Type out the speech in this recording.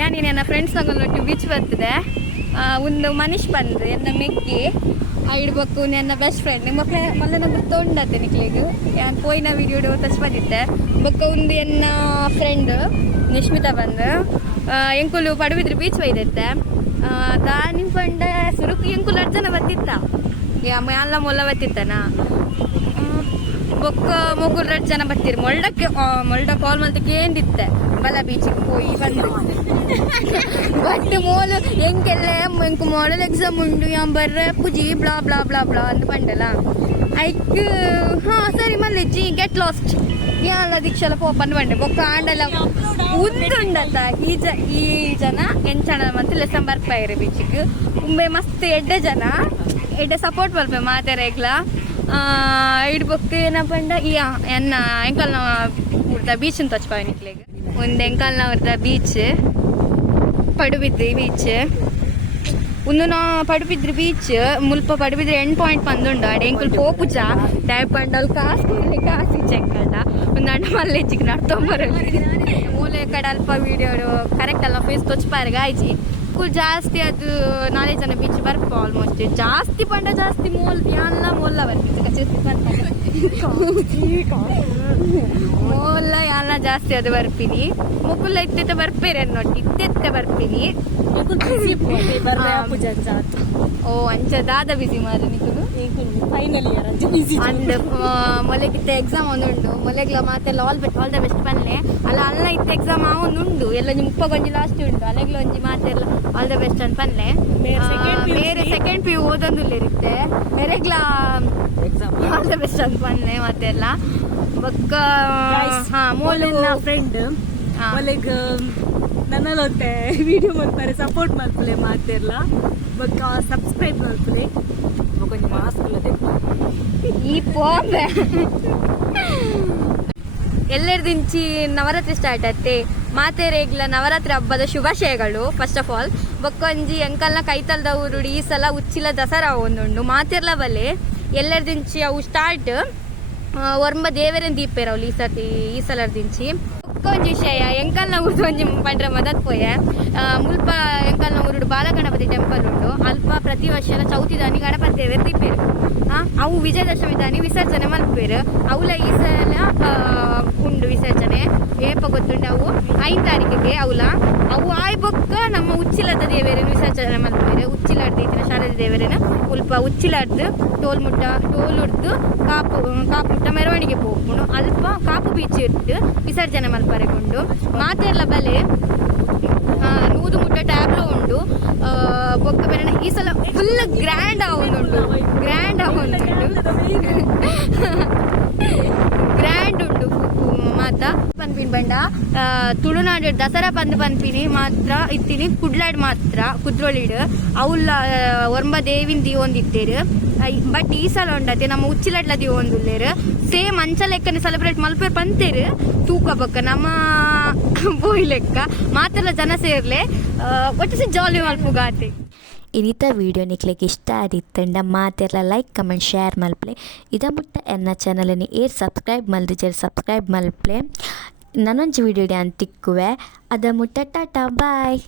ಯಾನಿ ನನ್ನ friends ತಗೊಂಡೊಟ್ಟು beach ಬರ್ತದೆ ಒಂದು ಮನೀಶ್ ಬಂದು ಎನ್ನ ಮೆಗ್ಗಿ ಇಡ್ಬೇಕು ನನ್ನ ಬೆಸ್ಟ್ ಫ್ರೆಂಡ್ ಮಕ್ಕಳ ಮಲ್ಲ ನಂಗೆ ತೊಂಡತ್ತೆ ನಿಕ್ಲಿಗೆ ಯಾನ್ ಪೋಯಿನ ವಿಡಿಯೋ ಟಚ್ ಬಂದಿದ್ದೆ ಬೊಕ್ಕ ಒಂದು ಎನ್ನ ಫ್ರೆಂಡ್ ನಿಶ್ಮಿತಾ ಬಂದು ಎಂಕುಲು ಪಡುಬಿದ್ರೆ ಬೀಚ್ ಒಯ್ದೈತೆ ದಾನಿ ಪಂಡ ಸುರುಕು ಎಂಕುಲು ಅರ್ಜನ ಬತ್ತಿತ್ತ ಎಲ್ಲ ಮೊಲ್ಲ ಬತ್ತಿತ್ತನ ಬೊಕ್ಕ ಮುಗ್ಗುರು 2 ಜನ ಬತ್ತೀರಿ ಮೊಳ್ಳ ಕಾಲ್ ಮಲ್ತಕ್ಕೆ ಏನಿತ್ತೆ ಬಲ ಬೀಚಿಗೆ ಹೋಗಿ ಬಂದು ಬಟ್ ಮೋಲು ಎಂಕೆಲ್ಲ ಎಂಕು ಮಾಡಲ್ ಎಕ್ಸಾಮ್ ಉಂಡು ಬರ್ರೆ ಪುಜಿ ಬ್ಲಾ ಬ್ಲಾ ಬ್ಲಾ ಬ್ಲಾ ಅಂತ ಬಂಡಲ್ಲ ಐಕ್ ಸರಿ ಮಲ್ಲಿಜ್ಜಿ ಗೆಟ್ ಲಾಸ್ಟ್ ಎಲ್ಲ ದೀಕ್ಷೆಲ್ಲ ಪೋಪನ್ ಬಂಡೆ ಬೊಕ್ಕ ಆಂಡಲ್ಲ ಉಂದುಂಡತ್ತ ಈ ಜನ ಎಂಚಣ ಮತ್ತು ಲೆಸನ್ ಬರ್ಪಾಯಿರಿ ಬೀಚಿಗೆ ಉಂಬೆ ಮಸ್ತ್ ಎಡ್ಡೆ ಸಪೋರ್ಟ್ ಬರ್ಪೆ ಮಾತಾರೇಗ್ಲ ಇಡ್ಬೇಕು ಏನಪ್ಪಂಡ ಈ ಎನ್ನ ಎಂಕಲ್ನ ಉರ್ದ ಬೀಚ್ ಅಂತ ಹಚ್ಪಾವಿ ನಿಕ್ಲಿಗೆ ಒಂದು ಎಂಕಲ್ನ ಉರ್ದ ಬೀಚ್ ಪಡುಬಿದ್ರಿ ಬೀಚ್ ಒಂದು ನಾ ಪಡುಬಿದ್ರಿ ಬೀಚ್ ಮುಲ್ಪ ಪಡುಬಿದ್ರಿ ಎಂಡ್ ಪಾಯಿಂಟ್ ಬಂದುಂಡು ಅಡೆ ಎಂಕಲ್ ಪೋಪುಜ ಡೈಪಂಡಲ್ ಕಾಸಿ ಚೆಕ್ಕಂಡ ಒಂದು ಅಣ್ಣ ಮಲ್ಲೆಜ್ಜಿಗೆ ನಡ್ತೊಂಬರಲ್ಲಿ ಮೂಲೆ ಕಡೆ ಅಲ್ಪ ವಿಡಿಯೋ ಕರೆಕ್ಟ್ ಅಲ್ಲ ಫೇಸ್ ತೊಚ್ಪಾರ್ಗ ಆಯ್ಜಿ ಜಾಸ್ತಿ ಅದು 4 ಜನ ಬೀಚ್ ಬರ್ಪ ಆಲ್ಮೋಸ್ಟ್ ಜಾಸ್ತಿ ಪಂಡ ಜಾಸ್ತಿ ಎಲ್ಲ ಮೊಲ್ಲ ಮೊಲ್ಲ ಎಲ್ಲ ಜಾಸ್ತಿ ಅದು ಬರ್ತೀನಿ ಮುಕ್ಕುಲ್ಲ ಇತ್ತೆ ಬರ್ಪೇರಿ ಅನ್ನೋಟ್ಟು ಇತ್ತೆ ಬರ್ತೀನಿ ಓ ಅಂಚ ದಾದ ಬಿಸಿ ಮಾರು ನಿಕ್ಕುದು ಫೈನಲ್ ಇಯರ್ ಅಂಡ್ ಮೊಲೆಗಿತ್ತ ಎಕ್ಸಾಮ್ ಒಂದುಂಡು ಮೊಲೆಗ್ಲ ಮಾತೆಲ್ಲ ಆಲ್ ದ ಬೆಸ್ಟ್ ಪನ್ಲೆ ಅಲ್ಲ ಇತ್ತ ಎಕ್ಸಾಮ್ ಉಂಡು ಎಲ್ಲ ಮುಪ್ಪಗೊಂಜಿ ಲಾಸ್ಟ್ ಉಂಡು ಅಲೆಗ್ಲ ಒಂಜಿ ಮಾತೆಲ್ಲ ಆಲ್ ದ ಬೆಸ್ಟ್ ಅಂತ ಪನ್ಲೆ ಬೇರೆ ಸೆಕೆಂಡ್ ಪಿ ಓದೊಂದುಲ್ಲಿರುತ್ತೆ ಬೇರೆಗ್ಲ ಆಲ್ ದ ಬೆಸ್ಟ್ ಅಂತ ಪನ್ಲೆ ಮಾತೆಲ್ಲ ಬೊಕ್ಕ ಮೋಲ್ ಫ್ರೆಂಡ್ ಒಲೆಗ್ ನನ್ನಲ್ಲೊಟ್ಟೆ ವಿಡಿಯೋ ಮಾಡ್ತಾರೆ ಸಪೋರ್ಟ್ ಮಾಡ್ಕೊಳ್ಳೆ ಮಾತೆಲ್ಲ ಬೊಕ್ಕ ಸಬ್ಸ್ಕ್ರೈಬ್ ಮಾಡ್ಕೊಳ್ಳಿ ಕೊಂಚ ಮಾಸ್ಕ್ ಈ ಪೋಂಬೆ ಎಲ್ಲರದಿಂಚಿ ನವರಾತ್ರಿ ಸ್ಟಾರ್ಟ್ ಆತ್ತೆ ಮಾತೆರೇಗ್ಲ ನವರಾತ್ರಿ ಹಬ್ಬದ ಶುಭಾಶಯಗಳು ಫಸ್ಟ್ ಆಫ್ ಆಲ್ ಬೊಕ್ಕೊಂಜಿ ಎಂಕಲ್ನ ಕೈತಲ್ದ ಊರುಡಿ ಈ ಸಲ ಉಚ್ಚಿಲ ದಸರಾ ಒಂದುಂಡು ಮಾತೆರ್ಲ ಬಲೆ ಎಲ್ಲರದಿಂಚಿ ಅವು ಸ್ಟಾರ್ಟ್ ಒರ್ಮ ದೇವರೇನ್ ದೀಪೇರವ್ಲು ಈ ಸಲರ್ದಿಂಚಿ ಒಂಜಿ ವಿಷಯ ಎಂಕಲ್ನ ಊರು ಒಂಜಿ ಪಂಡ್ರೆ ಮದತ್ ಪೋಯೆ ಮುಲ್ಪ ಎಂಕಲ್ನ ಊರುಡು ಬಾಲಗಣಪತಿ ಟೆಂಪಲ್ ಉಂಡು ಅಲ್ಪ ಪ್ರತಿ ವರ್ಷ ಚೌತಿ ದಾನಿ ಗಣಪತಿ ದೇವರು ದೀಪೇರು ಅವು ವಿಜಯದಶಮಿ ದಾನಿ ವಿಸರ್ಜನೆ ಮಲ್ಪೇರು ಅವಲ ಈ ಸಲ ಉಂಡು ವಿಸರ್ಜನೆ ಏಪ ಗೊತ್ತುಂಡು ಅವು 5 ತಾರೀಕಿಗೆ ಅವು ಆಯ್ಬೊಕ್ಕ ನಮ್ಮ ಉಚ್ಚಿಲದ ದೇವರೇನು ವಿಸರ್ಜನೆ ಮಲ್ಪೇರು ಉಚ್ಚಿಲಾಡ್ದು ಈತಿನ ಶಾರದೆ ದೇವರೇನ ಉಲ್ಪ ಉಚ್ಚಿಲಾಡ್ದು ಟೋಲ್ ಉಡ್ದು ಕಾಪುಟ್ಟ ಮೆರವಣಿಗೆ ಪೋಪುಣು ಅಲ್ಪ ಕಾಪು ಬೀಚ್ ಇಟ್ಟು ವಿಸರ್ಜನೆ ಮಲ್ಪರೆಗೊಂಡು ಮಾತೆರ್ಲ ಬಲೆ ನೂದು ಮುಟ್ಟ ಟ್ಯಾಬ್ಲೋ ಉಂಡು ಬೊಕ್ಕ ಬೇರೆ ಈ ಸಲ ಫುಲ್ ಗ್ರ್ಯಾಂಡ್ ಆವೊಂದುಂಡು ಗ್ರ್ಯಾಂಡ್ ಉಂಡು ಮಾತ ಪನ್ಪಿನ್ ಬಂಡ ತುಳುನಾಡು ದಸರಾ ಪನ್ಪಿನಿ ಮಾತ್ರ ಇತ್ತೀನಿ ಕುಡ್ಲಾಡ್ ಮಾತ್ರ ಕುದ್ರೋಳಿಡ್ ಅವಲ್ಲ ಒರ್ಮ ದೇವಿನ ದೀವೊಂದಿತ್ತೇರು ಬಟ್ ಈ ಸಲ ಉಂಡತೆ ನಮ್ಮ ಉಚ್ಚಿಲಡ್ಲ ದೀವೊಂದುಲ್ಲೇರು ಸೇಮ್ ಅಂಚ ಲೆಕ್ಕನೆ ಸೆಲೆಬ್ರೇಟ್ ಮಲ್ಪೇರು ಪಂತೇರು ತೂಕ ಬೊಕ್ಕ ನಮ್ಮ ಬೋಯ್ ಲೆಕ್ಕ ಮಾತೆಲ್ಲ ಜನ ಸೇರ್ಲೆ ಒಟ್ಟಿಸಿ ಜಾಲಿ ಮಲ್ಪುಗಾತೆ ಇನಿತ ವಿಡಿಯೋ ನಿಕ್ಲಿಕ್ಕೆ ಇಷ್ಟ ಆದಿತ್ತಂಡ ಮಾತೆಲ್ಲ ಲೈಕ್ ಕಮೆಂಟ್ ಶೇರ್ ಮಲ್ಪಲೆ ಇದ ಮುಟ್ಟ ಎನ್ನ ಚಾನಲನ್ನು ಸಬ್ಸ್ಕ್ರೈಬ್ ಸಬ್ಸ್ಕ್ರೈಬ್ ಮಲ್ಪಲೆ ನನ್ನೊಂಜಿ ವಿಡಿಯೋ ಅಂತಿಕ್ಕುವೆ ಅದ ಮುಟ್ಟ ಟಾಟಾ ಬಾಯ್.